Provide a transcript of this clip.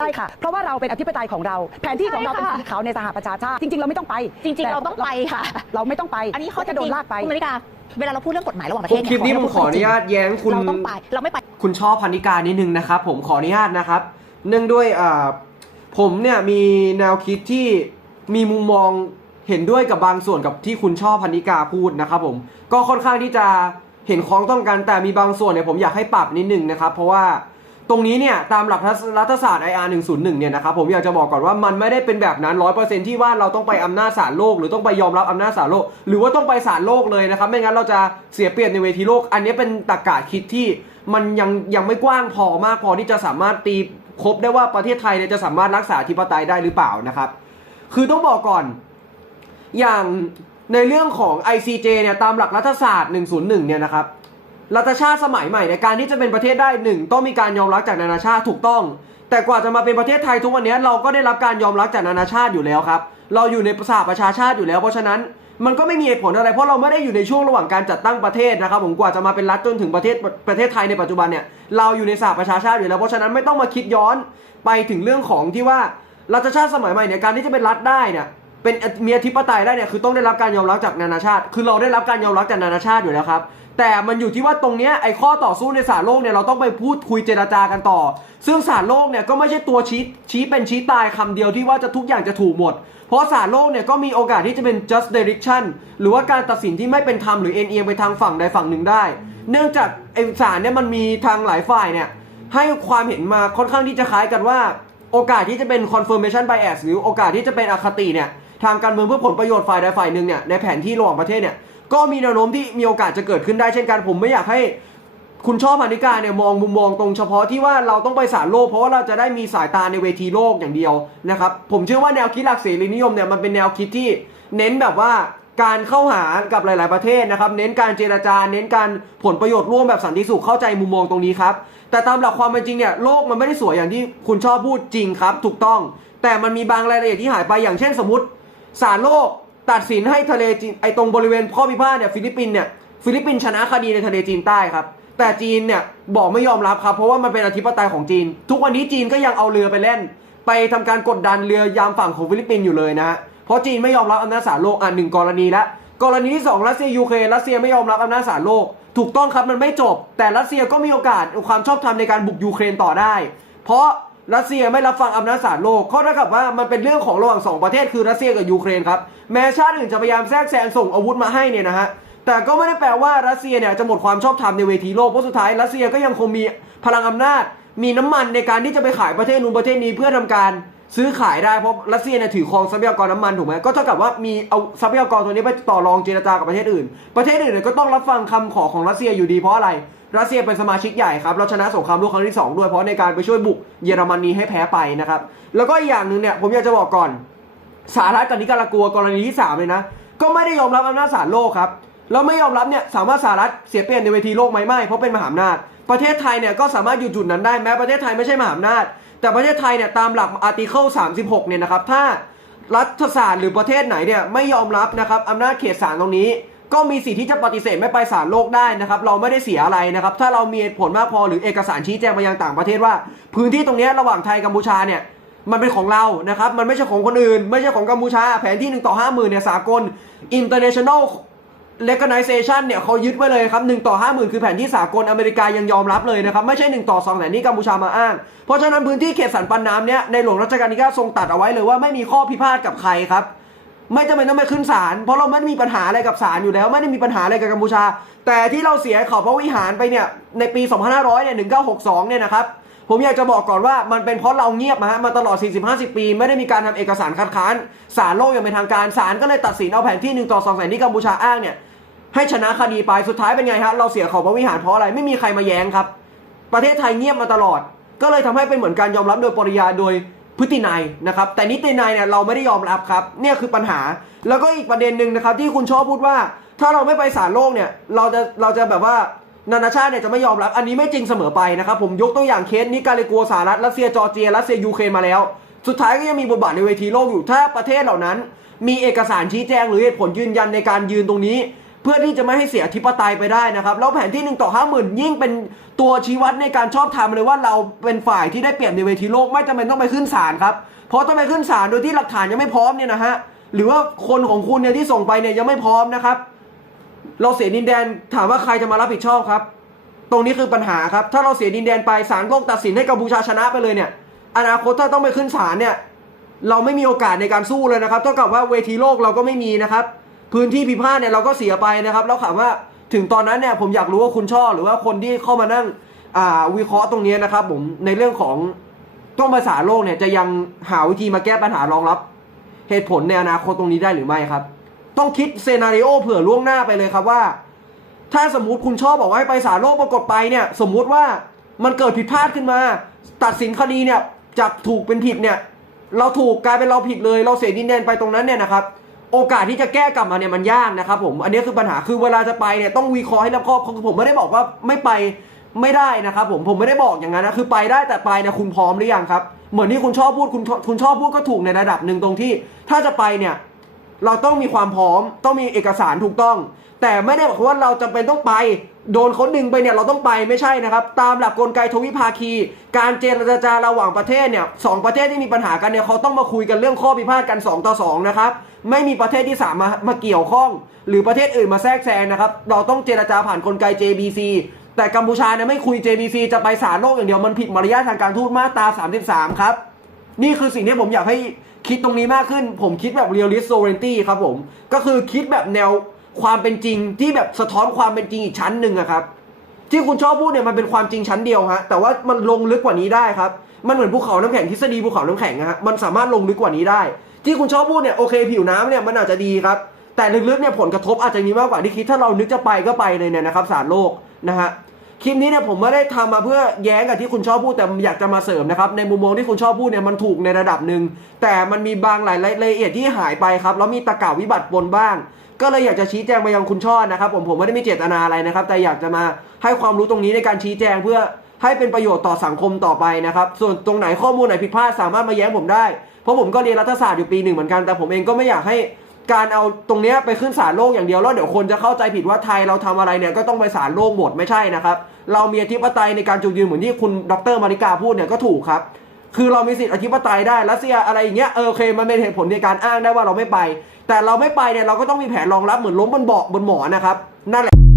ใช่ค่ะ เพราะว่าเราเป็นอธิปไตยของเรา แผนที่ของเราเป็นใช่ค่ะสีขาวในสหประชาชาติ จริง ๆ เราไม่ต้องไป จริง ๆ เราต้องไปค่ะ เราไม่ต้องไป อันนี้เขาจะโดนลากไปคุณนาฬิกา เวลาเราพูดเรื่องกฎหมายระหว่างประผเทมศคลิปนี้เยผมขออนุญาตแย้งคุณ เราต้องไป เราไม่ไป คุณชอบพันธิกานิดนึงนะครับ ผมขออนุญาตนะครับ เนื่องด้วยอ่าผมเนี่ยมีแนวคิดที่มีมุมมองเห็นด้วยกับบางส่วนกับที่คุณชอบพันธิกาพูดนะครับผม ก็ค่อนข้างที่จะเห็นคล้องต้องกันแต่มีบางส่วนเนี่ยผมอยากให้ปรับนิดนึงนะครับ เพราะว่า ตรงนี้เนี่ยตามหลักรัฐศาสตร์ IR 101เนี่ยนะครับผมอยากจะบอกก่อนว่ามันไม่ได้เป็นแบบนั้น 100%ที่ว่าเราต้องไปอำนาจศาลโลก หรือต้องไปยอมรับอำนาจศาลโลก หรือว่าต้องไปศาลโลกเลยนะครับ ไม่งั้นเราจะเสียเปรียบในเวทีโลก อันนี้เป็นตรรกะคิดที่มันยังยังไม่กว้างพอมากพอที่จะสามารถตีครบได้ว่าประเทศไทยเนี่ยจะสามารถรักษาธิปไตยได้หรือเปล่านะครับ คือต้องบอกก่อนอย่างในเรื่องของ ICJ เนี่ยตามหลักรัฐศาสตร์ 101 เนี่ยนะครับ รัฐชาติสมัยใหม่ในการที่จะเป็นประเทศได้หนึ่งต้องมีการยอมรับจากนานาชาติถูกต้อง แต่กว่าจะมาเป็นประเทศไทยทุกวันนี้เราก็ได้รับการยอมรับจากนานาชาติอยู่แล้วครับ เราอยู่ในสหประชาชาติอยู่แล้วเพราะฉะนั้นมันก็ไม่มีเหตุผลอะไร เพราะเราไม่ได้อยู่ในช่วงระหว่างการจัดตั้งประเทศนะครับผมกว่าจะมาเป็นรัฐจนถึงประเทศประเทศไทยในปัจจุบันเนี่ยเราอยู่ในสหประชาชาติอยู่แล้วเพราะฉะนั้นไม่ต้องมาคิดย้อนไปถึงเรื่องของที่ว่ารัฐชาติสมัยใหม่เนี่ยการที่จะเป็นรัฐได้เนี่ยเป็นมีอธิปไตยได้เนี่ยคือต้องได้รับการยอมรับจากนานาชาติ คือเราได้รับการยอมรับจากนานาชาติอยู่แล้วครับ แต่มันอยู่ที่ว่าตรงเนี้ยไอ้ข้อต่อสู้ในศาลโลกเนี่ยเราต้องไปพูดคุยเจรจากันต่อ ซึ่งศาลโลกเนี่ยก็ไม่ใช่ตัวชี้ชี้เป็นชี้ตายคำเดียวที่ว่าจะทุกอย่างจะถูกหมด เพราะศาลโลกเนี่ยก็มีโอกาสที่จะเป็น just direction หรือว่าการตัดสินที่ไม่เป็นธรรมหรือเอ็นเอียงไปทางฝั่งใดฝั่งหนึ่งได้ เนื่องจากไอ้ศาลเนี่ยมันมีทางหลายฝ่ายเนี่ยให้ความเห็นมาค่อนข้างที่จะคล้ายกันว่า โอกาสที่จะเป็น confirmation bias หรือโอกาสที่จะเป็นอคติเนี่ยทางการเมืองเพื่อผลประโยชน์ฝ่ายใดฝ่ายหนึ่งเนี่ยในแผนที่ระหว่างประเทศเนี่ย ก็มีแนวโน้มที่มีโอกาสจะเกิดขึ้นได้เช่นกันผมไม่อยากให้คุณชอบพานิกาเนี่ยมองมุมมองตรงเฉพาะที่ว่าเราต้องไปสารโลกเพราะว่าเราจะได้มีสายตาในเวทีโลกอย่างเดียวนะครับผมเชื่อว่าแนวคิดหลักเสรีนิยมเนี่ยมันเป็นแนวคิดที่เน้นแบบว่าการเข้าหากับหลาย ๆ ประเทศนะครับ เน้นการเจรจา เน้นการผลประโยชน์ร่วมแบบสันติสุขเข้าใจมุมมองตรงนี้ครับ แต่ตามหลักความเป็นจริงเนี่ย โลกมันไม่ได้สวยอย่างที่คุณชอบพูดจริงครับ ถูกต้อง แต่มันมีบางรายละเอียดที่หายไปอย่างเช่นสมมติศาลโลก ตัดสินให้ทะเลจีนไอตรงบริเวณข้อพิพาทเนี่ยฟิลิปปินส์เนี่ยฟิลิปปินส์ชนะคดีในทะเลจีนใต้ครับ แต่จีนเนี่ยบอกไม่ยอมรับครับ เพราะว่ามันเป็นอธิปไตยของจีน ทุกวันนี้จีนก็ยังเอาเรือไปเล่น ไปทำการกดดันเรือยามฝั่งของฟิลิปปินส์อยู่เลยนะฮะเพราะจีนไม่ยอมรับอำนาจศาลโลกอะหนึ่งกรณีละกรณีที่สองรัสเซียยูเครนรัสเซียไม่ยอมรับอำนาจศาลโลก ถูกต้องครับมันไม่จบ แต่รัสเซียก็มีโอกาสความชอบธรรมในการบุกยูเครนต่อได้ เพราะ รัสเซียไม่รับฟังอำนาจศาลโลกก็เท่ากับว่ามันเป็นเรื่องของระหว่างสองประเทศคือรัสเซียกับยูเครนครับแม้ชาติอื่นจะพยายามแทรกแซงส่งอาวุธมาให้เนี่ยนะฮะแต่ก็ไม่ได้แปลว่ารัสเซียเนี่ยจะหมดความชอบธรรมในเวทีโลกเพราะสุดท้ายรัสเซียก็ยังคงมีพลังอำนาจ มีน้ำมันในการที่จะไปขายประเทศนู้นประเทศนี้เพื่อทำการ ซื้อขายได้เพราะรัสเซียเนี่ยถือครองทรัพยากรน้ำมันถูกไหมก็เท่ากับว่ามีเอาทรัพยากรตัวนี้ไปต่อรองเจรจากับประเทศอื่น ประเทศอื่นเนี่ยก็ต้องรับฟังคำขอของรัสเซียอยู่ดีเพราะอะไรรัสเซียเป็นสมาชิกใหญ่ครับเราชนะสงครามโลกครั้งที่ 2 ด้วยเพราะในการไปช่วยบุกเยอรมนีให้แพ้ไปนะครับแล้วก็อีกอย่างหนึ่งเนี่ยผมอยากจะบอกก่อนสหรัฐกับนิการากัวกรณีที่3เลยนะก็ไม่ได้ยอมรับอำนาจศาลโลกครับแล้วไม่ยอมรับเนี่ยสามารถสหรัฐเสียเปรียบในเวทีโลกไหมไม่เพราะเป็นมหาอำนาจ ประเทศไทยเนี่ยก็สามารถอยู่จุดนั้นได้แม้ประเทศไทยไม่ใช่มหาอำนาจ แต่ประเทศไทยเนี่ยตามหลักอาร์ติเคิล36 เนี่ยนะครับ ถ้ารัฐศาสตร์หรือประเทศไหนเนี่ยไม่ยอมรับนะครับอำนาจเขตศาลตรงนี้ ก็มีสิทธิ์ที่จะปฏิเสธไม่ไปศาลโลกได้นะครับ เราไม่ได้เสียอะไรนะครับ ถ้าเรามีเหตุผลมากพอหรือเอกสารชี้แจงไปยังต่างประเทศว่า พื้นที่ตรงนี้ระหว่างไทยกัมพูชาเนี่ยมันเป็นของเรานะครับ มันไม่ใช่ของคนอื่น ไม่ใช่ของกัมพูชา แผนที่1ต่อ 50,000เนี่ยสากล international recognition เนี่ยเขายึดไว้เลยครับ1ต่อ50,000คือแผนที่สากลอเมริกายังยอมรับเลยนะครับ ไม่ใช่1ต่อ2แต่นี่กัมพูชามาอ้าง เพราะฉะนั้นพื้นที่เขตสันปันน้ำเนี่ยในหลวงรัชกาลที่9ทรงตัดเอาไว้เลยว่าไม่มีข้อพิพาทกับใครครับ ไม่จำเป็นต้องไปขึ้นศาลเพราะเราไม่ได้มีปัญหาอะไรกับศาลอยู่แล้ว ไม่ได้มีปัญหาอะไรกับกัมพูชา แต่ที่เราเสียเขาพระวิหารไปเนี่ยในปี 2500เนี่ย1962เนี่ยนะครับผมอยากจะบอกก่อนว่ามันเป็นเพราะเราเงียบมาฮะมาตลอด 40-50 ปี ไม่ได้มีการทำเอกสารคัดค้านศาลโลกอย่างเป็นทางการศาลก็เลยตัดสินเอาแผนที่1ต่อ2แสนที่กัมพูชาอ้างเนี่ย ให้ชนะคดีไปสุดท้ายเป็นไงฮะเราเสียเขาพระวิหารเพราะอะไรไม่มีใครมาแย้งครับ ประเทศไทยเงียบมาตลอด ก็เลยทำให้เป็นเหมือนการยอมรับโดยปริยาโดยพฤตินัยนะครับ แต่นิตินัยเนี่ยเราไม่ได้ยอมรับครับ เนี่ยคือปัญหา แล้วก็อีกประเด็นหนึ่งนะครับ ที่คุณชอบพูดว่า ถ้าเราไม่ไปศาลโลกเนี่ยเราจะเราจะแบบว่านานาชาติเนี่ยจะไม่ยอมรับอันนี้ไม่จริงเสมอไปนะครับ ผมยกตัวอย่างเคสนิการากัวสหรัฐรัสเซียจอร์เจียรัสเซียยูเครนมาแล้ว สุดท้ายก็ยังมีบทบาทในเวทีโลกอยู่ถ้าประเทศเหล่านั้น มีเอกสารชี้แจงหรือเหตุผลยืนยันในการยืนตรงนี้ เพื่อที่จะไม่ให้เสียอธิปไตยไปได้นะครับ แล้วแผนที่ 1 ต่อ 50,000 ยิ่งเป็นตัวชี้วัดในการชอบทำเลยว่าเราเป็นฝ่ายที่ได้เปรียบในเวทีโลกไม่จำเป็นต้องไปขึ้นศาลครับ เพราะต้องไปขึ้นศาลโดยที่หลักฐานยังไม่พร้อมเนี่ยนะฮะหรือว่าคนของคุณเนี่ยที่ส่งไปเนี่ยยังไม่พร้อมนะครับ เราเสียดินแดนถามว่าใครจะมารับผิดชอบครับ ตรงนี้คือปัญหาครับ ถ้าเราเสียดินแดนไปศาลโลกตัดสินให้กัมพูชาชนะไปเลยเนี่ย อนาคตถ้าต้องไปขึ้นศาลเนี่ย เราไม่มีโอกาสในการสู้เลยนะครับเท่ากับว่าเวทีโลกเราก็ไม่มีนะครับ พื้นที่พิพาทเนี่ยเราก็เสียไปนะครับ แล้วถามว่าถึงตอนนั้นเนี่ยผมอยากรู้ว่าคุณชอบหรือว่าคนที่เข้ามานั่งวิเคราะห์ตรงนี้นะครับ ผมในเรื่องของต้องภาษาโลกเนี่ยจะยังหาวิธีมาแก้ปัญหารองรับ เหตุผลในอนาคตตรงนี้ได้หรือไม่ครับ ต้องคิดเซนาริโอเผื่อล่วงหน้าไปเลยครับว่า ถ้าสมมติคุณชอบบอกว่าให้ไปศาลโลกปรากฏไปเนี่ย สมมุติว่ามันเกิดผิดพลาดขึ้นมา ตัดสินคดีเนี่ยจากถูกเป็นผิดเนี่ย เราถูกกลายเป็นเราผิดเลย เราเสียดินแดนไปตรงนั้นเนี่ยนะครับ โอกาสที่จะแก้กลับมาเนี่ยมันยากนะครับผมอันนี้คือปัญหาคือเวลาจะไปเนี่ยต้องวิเคราะห์ให้รอบคอบคือผมไม่ได้บอกว่าไม่ไปไม่ได้นะครับผมผมไม่ได้บอกอย่างนั้นนะคือไปได้แต่ไปเนี่ยคุณพร้อมหรือยังครับ เหมือนที่คุณชอบพูดคุณคุณชอบพูดก็ถูกในระดับหนึ่งตรงที่ ถ้าจะไปเนี่ยเราต้องมีความพร้อม ต้องมีเอกสารถูกต้อง แต่ไม่ได้บอกว่าเราจำเป็นต้องไป โดนเขาดึงไปเนี่ยเราต้องไปไม่ใช่นะครับ ตามหลักกลไกทวิภาคี การเจรจาระหว่างประเทศเนี่ยสองประเทศที่มีปัญหากันเนี่ยเขาต้องมาคุยกันเรื่องข้อพิพาทกัน 2 ต่อ 2 นะครับ ไม่มีประเทศที่สามมามาเกี่ยวข้อง หรือประเทศอื่นมาแทรกแซงนะครับ เราต้องเจรจาผ่านกลไก JBC แต่กัมพูชาเนี่ยไม่คุย JBC จะไปศาลโลกอย่างเดียวมันผิดมารยาททางการทูตมาตรา 33 ครับ นี่คือสิ่งที่ผมอยากให้คิดตรงนี้มากขึ้น ผมคิดแบบ realist sovereignty ครับผมก็คือคิดแบบแนว ความเป็นจริงที่แบบสะท้อนความเป็นจริงอีกชั้นหนึ่งอะครับ ที่คุณชอบพูดเนี่ยมันเป็นความจริงชั้นเดียวฮะแต่ว่ามันลงลึกกว่านี้ได้ครับมันเหมือนภูเขาน้ำแข็งทฤษฎีภูเขาน้ำแข็งนะฮะมันสามารถลงลึกกว่านี้ได้ ที่คุณชอบพูดเนี่ยโอเคผิวน้ำเนี่ยมันอาจจะดีครับ แต่ลึกๆเนี่ยผลกระทบอาจจะมีมากกว่าที่คิดถ้าเรานึกจะไปก็ไปเลยเนี่ยนะครับสารโลกนะฮะคลิปนี้เนี่ยผมไม่ได้ทำมาเพื่อแย้งกับที่คุณชอบพูดแต่อยากจะมาเสริมนะครับในมุมมองที่คุณชอบพูดเนี่ยมันถูกในระดับหนึ่งแต่มันมีบางหลายรายละเอียดที่หายไปครับแล้วมีตะกาววิบัติปนบ้าง ก็เลยอยากจะชี้แจงไปยังคุณช่อนะครับผมผมไม่ได้มีเจตนาอะไรนะครับ แต่อยากจะมาให้ความรู้ตรงนี้ในการชี้แจงเพื่อให้เป็นประโยชน์ต่อสังคมต่อไปนะครับ ส่วนตรงไหนข้อมูลไหนผิดพลาดสามารถมาแย้งผมได้ เพราะผมก็เรียนรัฐศาสตร์อยู่ปีหนึ่งเหมือนกัน แต่ผมเองก็ไม่อยากให้การเอาตรงนี้ไปขึ้นศาลโลกอย่างเดียวแล้วเดี๋ยวคนจะเข้าใจผิดว่าไทยเราทำอะไรเนี่ยก็ต้องไปศาลโลกหมดไม่ใช่นะครับ เรามีอธิปไตยในการจุดยืนเหมือนที่คุณดรมาริกาพูดเนี่ยก็ถูกครับ คือเรามีสิทธิอธิปไตยได้รัสเซียอะไรอย่างเงี้ยเออโอเคมันเป็นเหตุผลในการอ้างได้ว่าเราไม่ไป แต่เราไม่ไปเนี่ยเราก็ต้องมีแผนรองรับเหมือนล้มบนเบาะบนหมอนนะครับนั่นแหละ